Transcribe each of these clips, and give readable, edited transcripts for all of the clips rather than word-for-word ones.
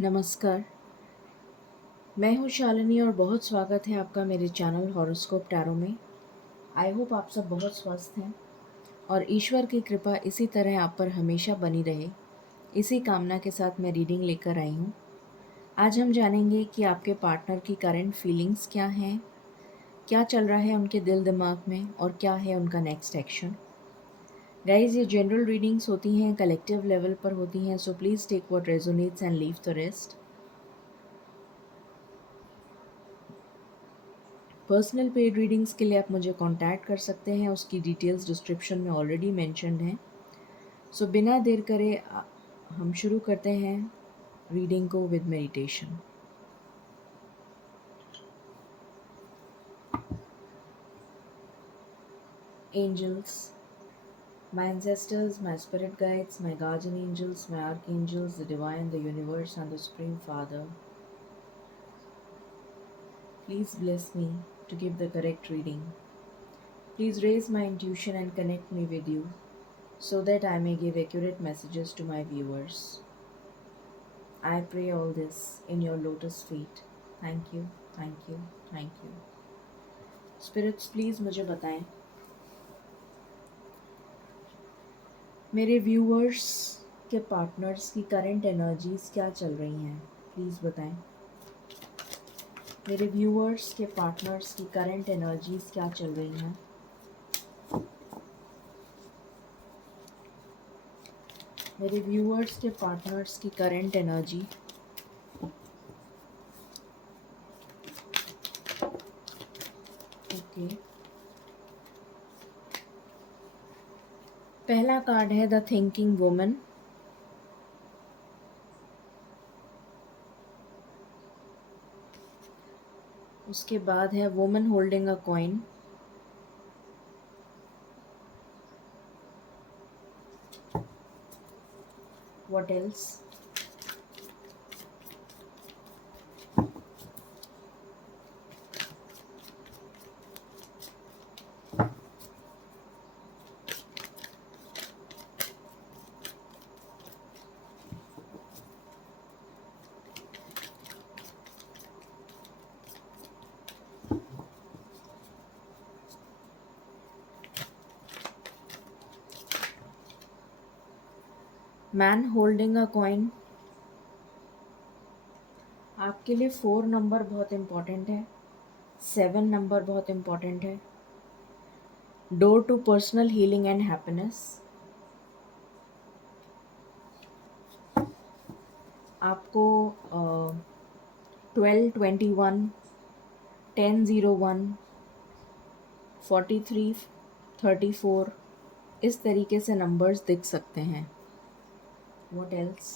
नमस्कार। मैं हूँ शालिनी और बहुत स्वागत है आपका मेरे चैनल हॉरोस्कोप टैरो में। आई होप आप सब बहुत स्वस्थ हैं और ईश्वर की कृपा इसी तरह आप पर हमेशा बनी रहे। इसी कामना के साथ मैं रीडिंग लेकर आई हूँ। आज हम जानेंगे कि आपके पार्टनर की करंट फीलिंग्स क्या हैं, क्या चल रहा है उनके दिल दिमाग में और क्या है उनका नेक्स्ट एक्शन। गाइज, ये जनरल रीडिंग्स होती हैं, कलेक्टिव लेवल पर होती हैं, so please take what resonates and leave the rest. Personal paid readings के लिए आप मुझे कांटेक्ट कर सकते हैं, उसकी डिटेल्स डिस्क्रिप्शन में ऑलरेडी मेंशन्ड हैं। सो बिना देर करे हम शुरू करते हैं रीडिंग को with meditation. Angels, my ancestors, my spirit guides, my guardian angels, my archangels, the divine, the universe, and the Supreme Father, please bless me to give the correct reading. Please raise my intuition and connect me with you so that I may give accurate messages to my viewers. I pray all this in your lotus feet. Thank you, thank you, thank you. Spirits, please मुझे बताएं मेरे viewers के partners की current energies क्या चल रही हैं। Please बताएं मेरे व्यूअर्स के पार्टनर्स की करंट एनर्जीज क्या चल रही हैं। मेरे व्यूअर्स के पार्टनर्स की करंट एनर्जी। ओके, पहला कार्ड है द थिंकिंग वुमन। उसके बाद है woman holding a coin. What else? Man holding a coin. आपके लिए 4 नंबर बहुत इम्पॉर्टेंट है, 7 नंबर बहुत इम्पॉर्टेंट है। Door to personal healing and happiness. आपको 12, 21, 10, 01, 43, 34 इस तरीके से नंबर्स दिख सकते हैं। What else?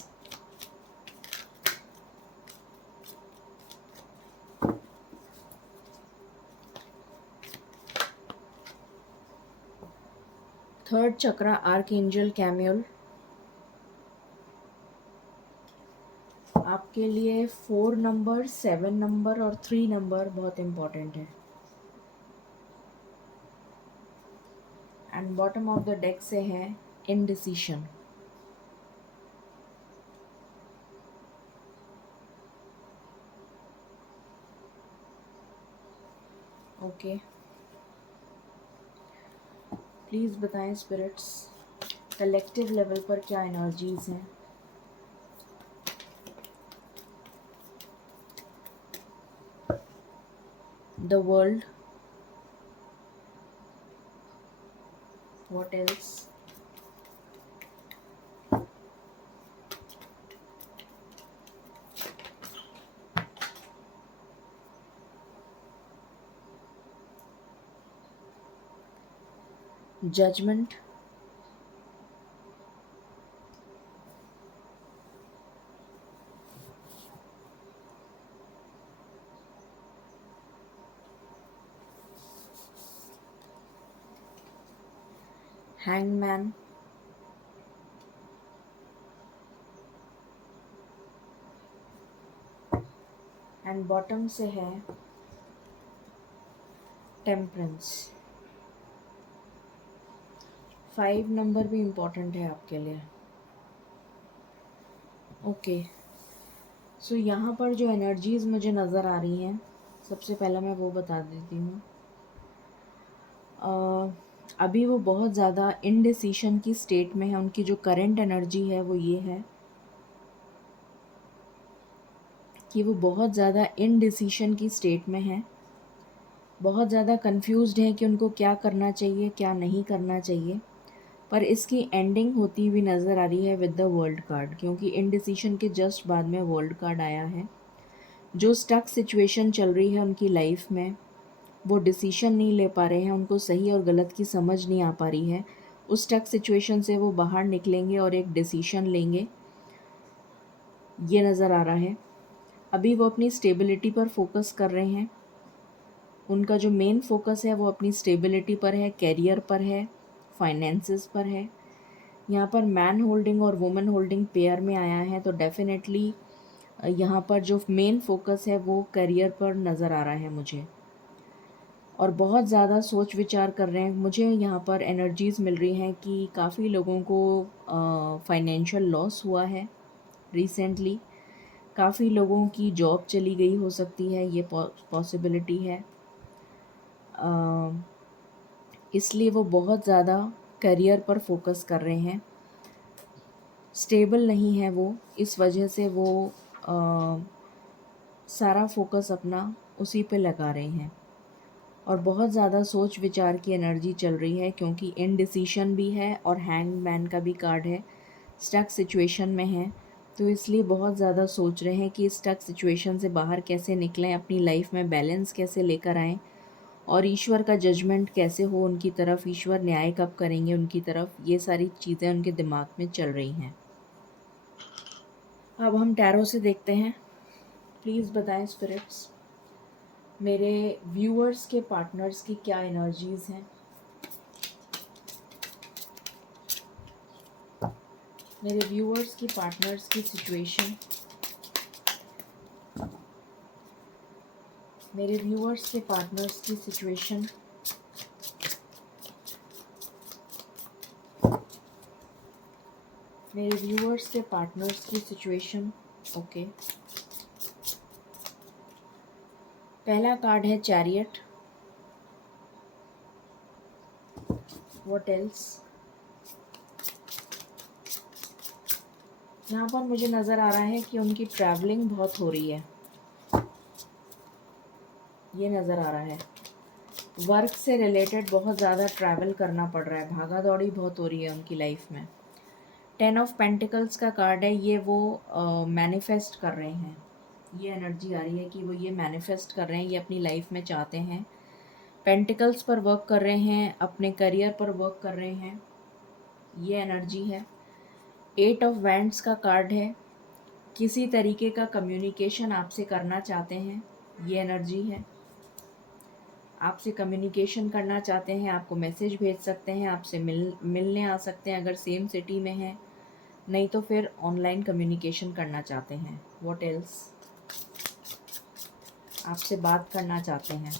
Third chakra archangel Camael. आपके लिए 4 नंबर, 7 नंबर और 3 नंबर बहुत इम्पॉर्टेंट है। And bottom of the deck से है इनडिसीशन। ओके, प्लीज़ बताएं स्पिरिट्स कलेक्टिव लेवल पर क्या एनर्जीज हैं। The world. What else? Judgment. Hangman. And bottom से है टेम्परेंस। 5 नंबर भी इम्पोर्टेंट है आपके लिए। ओके, सो यहाँ पर जो एनर्जीज़ मुझे नज़र आ रही हैं, सबसे पहला मैं वो बता देती हूँ। अभी वो बहुत ज़्यादा इनडिसीशन की स्टेट में है। उनकी जो करंट एनर्जी है वो ये है कि वो बहुत ज़्यादा इनडिसीशन की स्टेट में है, बहुत ज़्यादा कंफ्यूज्ड है कि उनको क्या करना चाहिए, क्या नहीं करना चाहिए। पर इसकी एंडिंग होती हुई नज़र आ रही है विद द वर्ल्ड कार्ड, क्योंकि इनडिसीशन के जस्ट बाद में वर्ल्ड कार्ड आया है। जो स्टक सिचुएशन चल रही है उनकी लाइफ में, वो डिसीशन नहीं ले पा रहे हैं, उनको सही और गलत की समझ नहीं आ पा रही है। उस स्टक सिचुएशन से वो बाहर निकलेंगे और एक डिसीशन लेंगे, ये नज़र आ रहा है। अभी वो अपनी स्टेबिलिटी पर फोकस कर रहे हैं। उनका जो मेन फोकस है वो अपनी स्टेबिलिटी पर है, कैरियर पर है, फाइनेंसेस पर है। यहाँ पर मैन होल्डिंग और वुमेन होल्डिंग पेयर में आया है, तो डेफिनेटली यहाँ पर जो मेन फोकस है वो करियर पर नज़र आ रहा है मुझे। और बहुत ज़्यादा सोच विचार कर रहे हैं। मुझे यहाँ पर एनर्जीज़ मिल रही हैं कि काफ़ी लोगों को फाइनेंशियल लॉस हुआ है रिसेंटली। काफ़ी लोगों की जॉब चली गई हो सकती है, ये पॉसिबिलिटी है। इसलिए वो बहुत ज़्यादा करियर पर फोकस कर रहे हैं। स्टेबल नहीं है वो, इस वजह से वो सारा फोकस अपना उसी पे लगा रहे हैं। और बहुत ज़्यादा सोच विचार की एनर्जी चल रही है, क्योंकि इनडिसीशन भी है और हैंग मैन का भी कार्ड है। स्टक सिचुएशन में है, तो इसलिए बहुत ज़्यादा सोच रहे हैं कि इस स्टक सिचुएशन से बाहर कैसे निकलें, अपनी लाइफ में बैलेंस कैसे लेकर आएँ, और ईश्वर का जजमेंट कैसे हो उनकी तरफ, ईश्वर न्याय कब करेंगे उनकी तरफ, ये सारी चीज़ें उनके दिमाग में चल रही हैं। अब हम टैरो से देखते हैं। प्लीज़ बताएं स्पिरिट्स, मेरे व्यूअर्स के पार्टनर्स की क्या एनर्जीज़ हैं। मेरे व्यूअर्स की पार्टनर्स की सिचुएशन, मेरे व्यूअर्स के पार्टनर्स की सिचुएशन, मेरे व्यूअर्स के पार्टनर्स की सिचुएशन। ओके, पहला कार्ड है चैरियट। What else? यहाँ पर मुझे नज़र आ रहा है कि उनकी ट्रैवलिंग बहुत हो रही है, ये नज़र आ रहा है। वर्क से रिलेटेड बहुत ज़्यादा ट्रैवल करना पड़ रहा है, भागा दौड़ी बहुत हो रही है उनकी लाइफ में। 10 ऑफ पेंटिकल्स का कार्ड है, ये वो मैनिफेस्ट कर रहे हैं। ये एनर्जी आ रही है कि वो ये मैनिफेस्ट कर रहे हैं, ये अपनी लाइफ में चाहते हैं। पेंटिकल्स पर वर्क कर रहे हैं, अपने करियर पर वर्क कर रहे हैं, ये एनर्जी है। 8 ऑफ वैंड्स का कार्ड है, किसी तरीके का कम्युनिकेशन आपसे करना चाहते हैं, ये एनर्जी है। आपसे कम्युनिकेशन करना चाहते हैं, आपको मैसेज भेज सकते हैं, आपसे मिलने आ सकते हैं अगर सेम सिटी में हैं, नहीं तो फिर ऑनलाइन कम्युनिकेशन करना चाहते हैं। What else? आपसे बात करना चाहते हैं।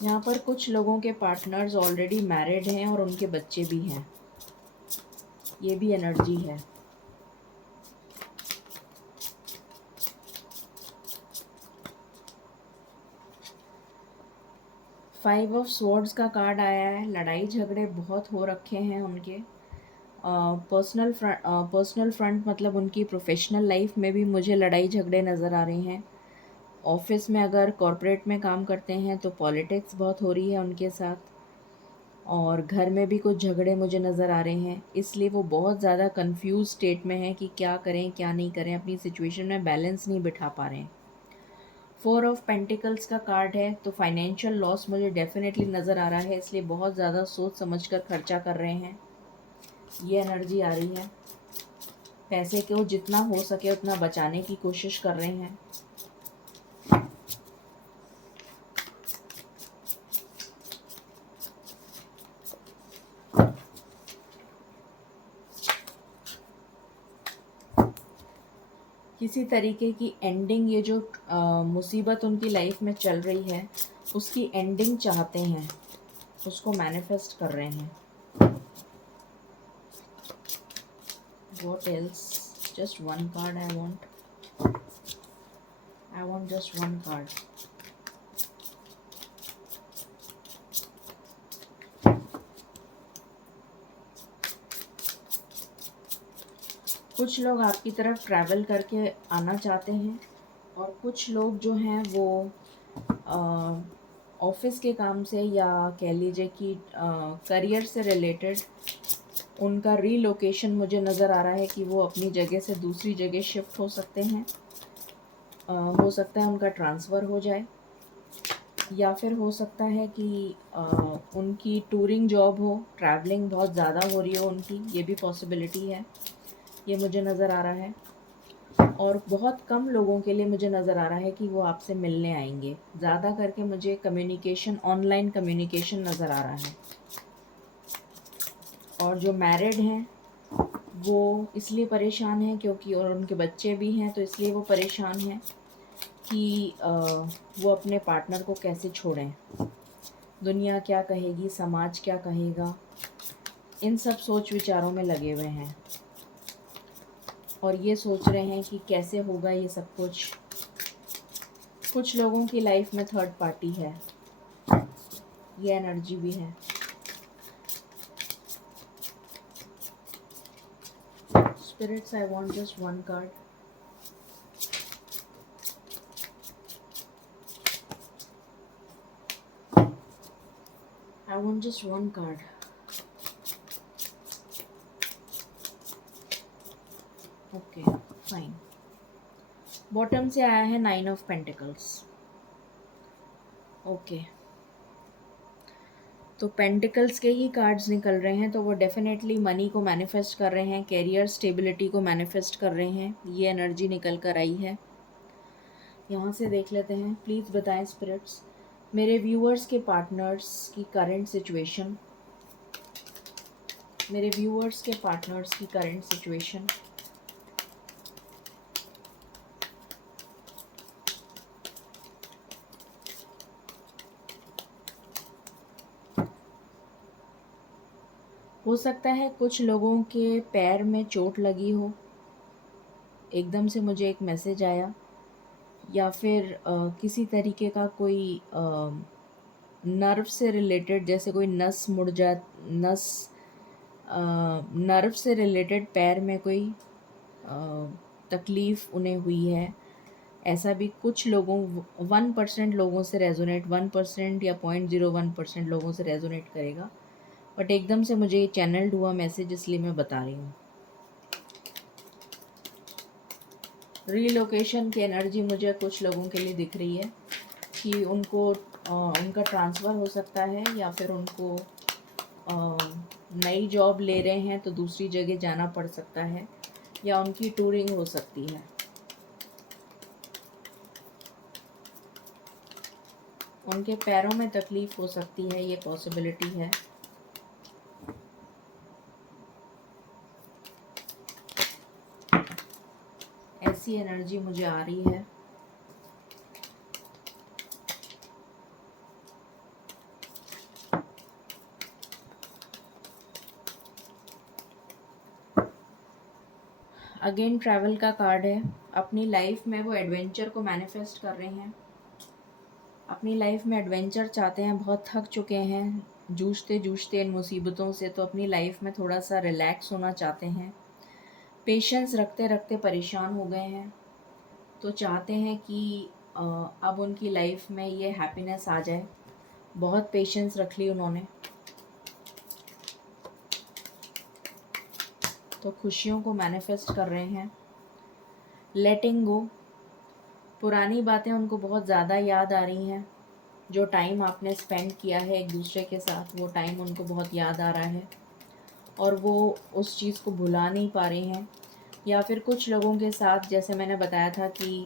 यहाँ पर कुछ लोगों के पार्टनर्स ऑलरेडी मैरिड हैं और उनके बच्चे भी हैं, ये भी एनर्जी है। फाइव ऑफ स्वॉर्ड्स का कार्ड आया है। लड़ाई झगड़े बहुत हो रखे हैं उनके पर्सनल फ्रंट, मतलब उनकी प्रोफेशनल लाइफ में भी मुझे लड़ाई झगड़े नज़र आ रहे हैं। ऑफिस में अगर कॉरपोरेट में काम करते हैं तो पॉलिटिक्स बहुत हो रही है उनके साथ, और घर में भी कुछ झगड़े मुझे नज़र आ रहे हैं। इसलिए वो बहुत ज़्यादा कंफ्यूज स्टेट में हैं कि क्या करें क्या नहीं करें, अपनी सिचुएशन में बैलेंस नहीं बिठा पा रहे हैं। 4 ऑफ पेंटिकल्स का कार्ड है, तो फाइनेंशियल लॉस मुझे डेफिनेटली नज़र आ रहा है, इसलिए बहुत ज़्यादा सोच समझ कर खर्चा कर रहे हैं, ये एनर्जी आ रही है। पैसे को जितना हो सके उतना बचाने की कोशिश कर रहे हैं। किसी तरीके की एंडिंग, ये जो मुसीबत उनकी लाइफ में चल रही है उसकी एंडिंग चाहते हैं, उसको मैनिफेस्ट कर रहे हैं। What else? Just one card I want. I want just one card. कुछ लोग आपकी तरफ ट्रैवल करके आना चाहते हैं और कुछ लोग जो हैं वो ऑफिस के काम से या कह लीजिए कि करियर से रिलेटेड उनका रीलोकेशन मुझे नज़र आ रहा है कि वो अपनी जगह से दूसरी जगह शिफ्ट हो सकते हैं। हो सकता है उनका ट्रांसफ़र हो जाए या फिर हो सकता है कि उनकी टूरिंग जॉब हो, ट्रैवलिंग बहुत ज़्यादा हो रही हो उनकी, ये भी पॉसिबिलिटी है, ये मुझे नज़र आ रहा है। और बहुत कम लोगों के लिए मुझे नज़र आ रहा है कि वो आपसे मिलने आएंगे। ज़्यादा करके मुझे कम्युनिकेशन, ऑनलाइन कम्युनिकेशन नज़र आ रहा है। और जो मैरिड हैं वो इसलिए परेशान हैं क्योंकि, और उनके बच्चे भी हैं तो इसलिए वो परेशान हैं कि वो अपने पार्टनर को कैसे छोड़ें। दुनिया क्या कहेगी, समाज क्या कहेगा, इन सब सोच विचारों में लगे हुए हैं और ये सोच रहे हैं कि कैसे होगा ये सब कुछ। कुछ लोगों की लाइफ में थर्ड पार्टी है, ये एनर्जी भी है। Spirits, I want just one card. I want just one card. Okay, fine. Bottom से आया है 9 ऑफ पेंटिकल्स। ओके, तो पेंटिकल्स के ही कार्ड्स निकल रहे हैं, तो वो डेफिनेटली मनी को मैनिफेस्ट कर रहे हैं, कैरियर स्टेबिलिटी को मैनिफेस्ट कर रहे हैं। ये एनर्जी निकल कर आई है। यहाँ से देख लेते हैं, प्लीज़ बताएं स्पिरिट्स मेरे व्यूअर्स के पार्टनर्स की करंट सिचुएशन, मेरे व्यूअर्स के पार्टनर्स की करंट सिचुएशन। हो सकता है कुछ लोगों के पैर में चोट लगी हो, एकदम से मुझे एक मैसेज आया, या फिर किसी तरीके का कोई नर्व से रिलेटेड, जैसे कोई नस मुड़ जा, नस नर्व से रिलेटेड पैर में कोई तकलीफ़ उन्हें हुई है। ऐसा भी कुछ लोगों, 1% लोगों से रेजोनेट, 1% या 0.01% लोगों से रेजोनेट करेगा, बट एकदम से मुझे ये चैनल्ड हुआ मैसेज, इसलिए मैं बता रही हूँ। रीलोकेशन की एनर्जी मुझे कुछ लोगों के लिए दिख रही है कि उनको उनका ट्रांसफ़र हो सकता है, या फिर उनको नई जॉब ले रहे हैं तो दूसरी जगह जाना पड़ सकता है, या उनकी टूरिंग हो सकती है। उनके पैरों में तकलीफ़ हो सकती है, ये पॉसिबिलिटी है। ऐसी एनर्जी मुझे आ रही है। अगेन ट्रैवल का कार्ड है। अपनी लाइफ में वो एडवेंचर को मैनिफेस्ट कर रहे हैं, अपनी लाइफ में एडवेंचर चाहते हैं, बहुत थक चुके हैं जूझते जूझते इन मुसीबतों से, तो अपनी लाइफ में थोड़ा सा रिलैक्स होना चाहते हैं। पेशेंस रखते रखते परेशान हो गए हैं, तो चाहते हैं कि अब उनकी लाइफ में ये हैप्पीनेस आ जाए। बहुत पेशेंस रख ली उन्होंने, तो खुशियों को मैनिफेस्ट कर रहे हैं। लेटिंग गो, पुरानी बातें उनको बहुत ज़्यादा याद आ रही हैं। जो टाइम आपने स्पेंड किया है एक दूसरे के साथ, वो टाइम उनको बहुत याद आ रहा है और वो उस चीज़ को भुला नहीं पा रहे हैं। या फिर कुछ लोगों के साथ, जैसे मैंने बताया था कि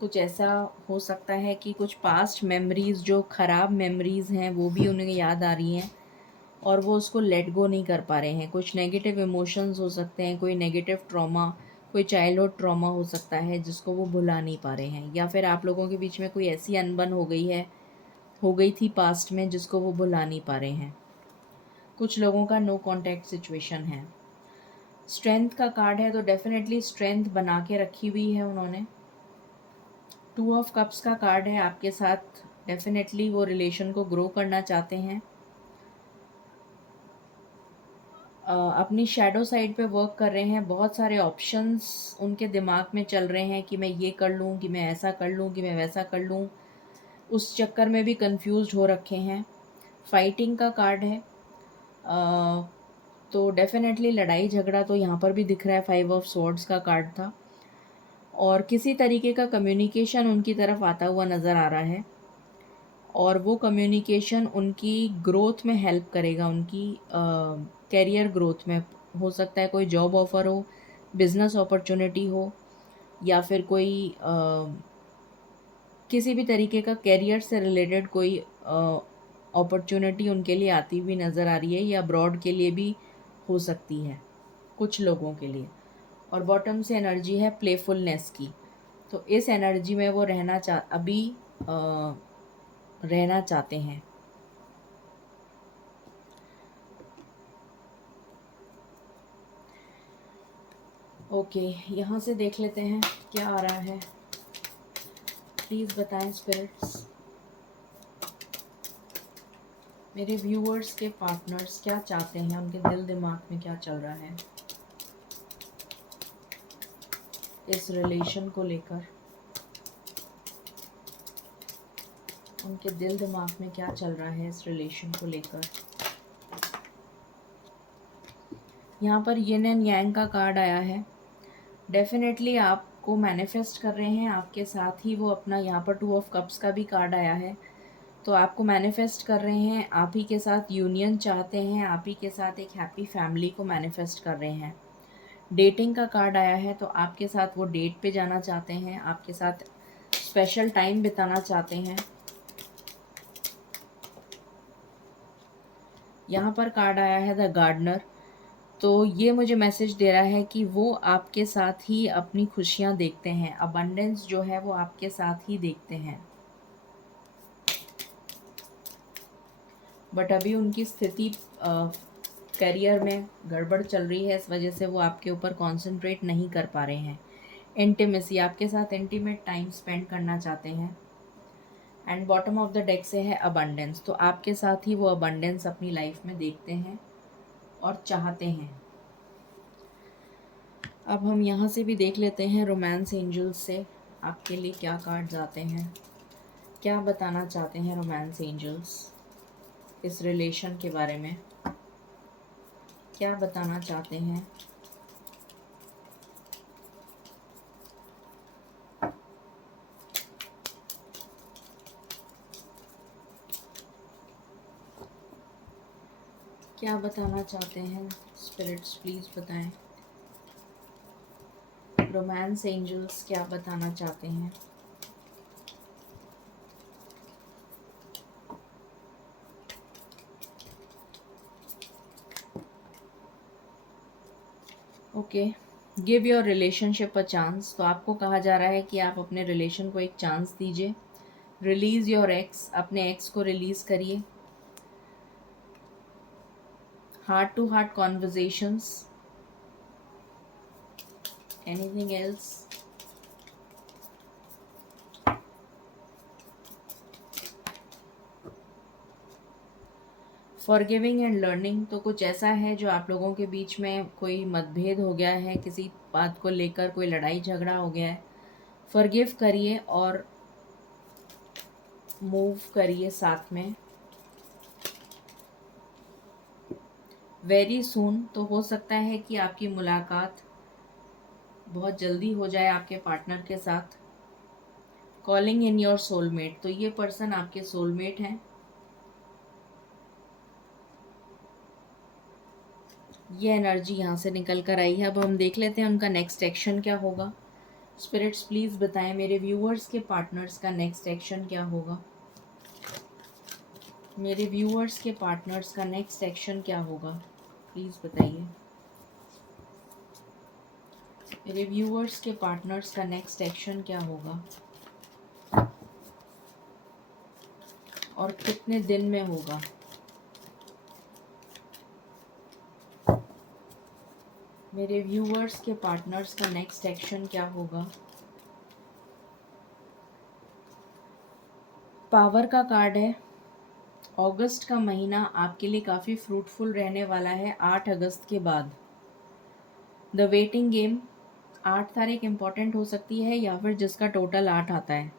कुछ ऐसा हो सकता है कि कुछ पास्ट मेमोरीज़, जो ख़राब मेमोरीज़ हैं, वो भी उन्हें याद आ रही हैं और वो उसको लेट गो नहीं कर पा रहे हैं। कुछ नेगेटिव इमोशंस हो सकते हैं, कोई नेगेटिव ट्रॉमा, कोई चाइल्डहुड ट्रॉमा हो सकता है जिसको वो भुला नहीं पा रहे हैं। या फिर आप लोगों के बीच में कोई ऐसी अनबन हो गई थी पास्ट में, जिसको वो भुला नहीं पा रहे हैं। कुछ लोगों का नो कांटेक्ट सिचुएशन है। स्ट्रेंथ का कार्ड है तो डेफिनेटली स्ट्रेंथ बना के रखी हुई है उन्होंने। 2 ऑफ कप्स का कार्ड है, आपके साथ डेफिनेटली वो रिलेशन को ग्रो करना चाहते हैं। अपनी शैडो साइड पे वर्क कर रहे हैं, बहुत सारे ऑप्शंस उनके दिमाग में चल रहे हैं कि मैं ये कर लूँ, कि मैं ऐसा कर लूँ, कि मैं वैसा कर लूँ। उस चक्कर में भी कंफ्यूज हो रखे हैं। फाइटिंग का कार्ड है, तो डेफिनेटली लड़ाई झगड़ा तो यहाँ पर भी दिख रहा है। 5 ऑफ स्वॉर्ड्स का कार्ड था और किसी तरीके का कम्युनिकेशन उनकी तरफ आता हुआ नज़र आ रहा है और वो कम्युनिकेशन उनकी ग्रोथ में हेल्प करेगा, उनकी कैरियर ग्रोथ में। हो सकता है कोई जॉब ऑफ़र हो, बिज़नेस अपॉर्चुनिटी हो, या फिर कोई किसी भी तरीके का कैरियर से रिलेटेड कोई अपॉर्चुनिटी उनके लिए आती हुई नज़र आ रही है, या अब्रॉड के लिए भी हो सकती है कुछ लोगों के लिए। और बॉटम से एनर्जी है प्लेफुलनेस की, तो इस एनर्जी में वो रहना चाहते हैं। ओके, यहाँ से देख लेते हैं क्या आ रहा है। प्लीज़ बताएं स्पिरिट्स, मेरे व्यूअर्स के पार्टनर्स क्या चाहते हैं, उनके दिल दिमाग में क्या चल रहा है इस रिलेशन को लेकर। उनके दिल दिमाग में क्या चल रहा है इस रिलेशन को लेकर। यहाँ पर यिन एंड यांग का कार्ड आया है। डेफिनेटली आपको मैनिफेस्ट कर रहे हैं, आपके साथ ही वो अपना, यहाँ पर 2 ऑफ कप्स का भी कार्ड आया है, तो आपको मैनिफेस्ट कर रहे हैं, आप ही के साथ यूनियन चाहते हैं, आप ही के साथ एक हैप्पी फैमिली को मैनिफेस्ट कर रहे हैं। डेटिंग का कार्ड आया है, तो आपके साथ वो डेट पे जाना चाहते हैं, आपके साथ स्पेशल टाइम बिताना चाहते हैं। यहाँ पर कार्ड आया है द गार्डनर, तो ये मुझे मैसेज दे रहा है कि वो आपके साथ ही अपनी खुशियाँ देखते हैं, अबंडेंस जो है वो आपके साथ ही देखते हैं। बट अभी उनकी स्थिति करियर में गड़बड़ चल रही है, इस वजह से वो आपके ऊपर कंसंट्रेट नहीं कर पा रहे हैं। इंटीमेसी, आपके साथ इंटीमेट टाइम स्पेंड करना चाहते हैं। And bottom of the deck से है अबंडेंस, तो आपके साथ ही वो अबंडेंस अपनी लाइफ में देखते हैं और चाहते हैं। अब हम यहाँ से भी देख लेते हैं रोमांस एंजल्स से आपके लिए क्या कार्ड्स आते हैं, क्या बताना चाहते हैं रोमांस एंजल्स इस रिलेशन के बारे में, क्या बताना चाहते हैं। क्या बताना चाहते हैं स्पिरिट्स, प्लीज़ बताएं। रोमांस एंजल्स क्या बताना चाहते हैं। Okay, give your relationship a chance, तो आपको कहा जा रहा है कि आप अपने रिलेशन को एक चांस दीजिए। रिलीज़ योर एक्स, अपने एक्स को रिलीज़ करिए। Heart to heart conversations, anything else. Forgiving and learning, तो कुछ ऐसा है जो आप लोगों के बीच में कोई मतभेद हो गया है, किसी बात को लेकर कोई लड़ाई झगड़ा हो गया है। फॉरगिव करिए और मूव करिए साथ में। वेरी सून, तो हो सकता है कि आपकी मुलाकात बहुत जल्दी हो जाए आपके पार्टनर के साथ। कॉलिंग इन योर सोलमेट, तो ये पर्सन आपके सोलमेट हैं। ये एनर्जी यहाँ से निकल कर आई है। अब हम देख लेते हैं उनका नेक्स्ट एक्शन क्या होगा। स्पिरिट्स प्लीज़ बताएं मेरे व्यूअर्स के पार्टनर्स का नेक्स्ट एक्शन क्या होगा। मेरे व्यूअर्स के पार्टनर्स का नेक्स्ट एक्शन क्या होगा, प्लीज़ बताइए। मेरे व्यूअर्स के पार्टनर्स का नेक्स्ट एक्शन क्या होगा और कितने दिन में होगा। मेरे व्यूअर्स के पार्टनर्स का नेक्स्ट एक्शन क्या होगा? पावर का कार्ड है। अगस्त का महीना आपके लिए काफ़ी फ्रूटफुल रहने वाला है 8 अगस्त के बाद। द वेटिंग गेम, 8 तारीख इम्पॉर्टेंट हो सकती है या फिर जिसका टोटल 8 आता है।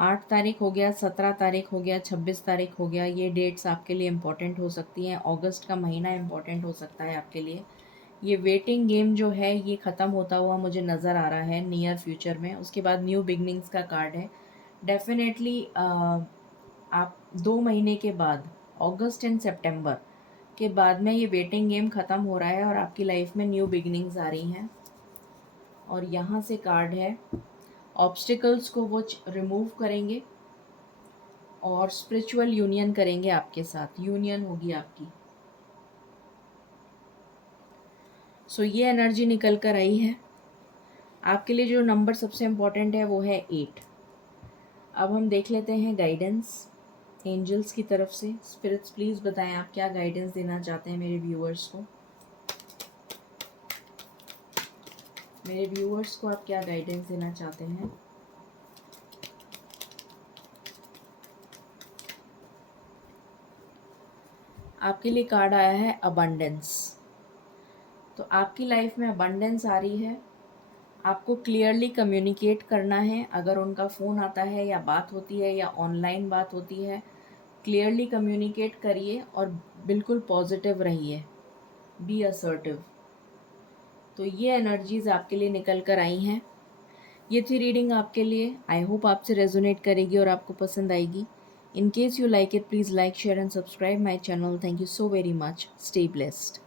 8 तारीख हो गया, 17 तारीख हो गया, 26 तारीख हो गया, ये डेट्स आपके लिए इम्पॉर्टेंट हो सकती हैं। अगस्त का महीना इम्पॉर्टेंट हो सकता है आपके लिए। ये वेटिंग गेम जो है ये ख़त्म होता हुआ मुझे नज़र आ रहा है नियर फ्यूचर में। उसके बाद न्यू बिगनिंग्स का कार्ड है। डेफिनेटली आप 2 महीने के बाद, अगस्त एंड सितंबर के बाद में ये वेटिंग गेम ख़त्म हो रहा है और आपकी लाइफ में न्यू बिगनिंग्स आ रही हैं। और यहाँ से कार्ड है, ऑब्स्टिकल्स को वो रिमूव करेंगे और स्पिरिचुअल यूनियन करेंगे आपके साथ, यूनियन होगी आपकी। सो ये एनर्जी निकल कर आई है। आपके लिए जो नंबर सबसे इम्पोर्टेंट है वो है 8। अब हम देख लेते हैं गाइडेंस एंजल्स की तरफ से। स्पिरिट्स प्लीज़ बताएं आप क्या गाइडेंस देना चाहते हैं मेरे व्यूअर्स को। मेरे व्यूअर्स को आप क्या गाइडेंस देना चाहते हैं? आपके लिए कार्ड आया है अबंडेंस। तो आपकी लाइफ में अबंडेंस आ रही है। आपको क्लियरली कम्युनिकेट करना है। अगर उनका फ़ोन आता है या बात होती है या ऑनलाइन बात होती है, क्लियरली कम्युनिकेट करिए और बिल्कुल पॉजिटिव रहिए, बी असर्टिव। तो ये एनर्जीज़ आपके लिए निकल कर आई हैं। ये थी रीडिंग आपके लिए। आई होप आपसे रेजोनेट करेगी और आपको पसंद आएगी। In case you like it, please like, share and subscribe my channel. Thank you so very much. Stay blessed.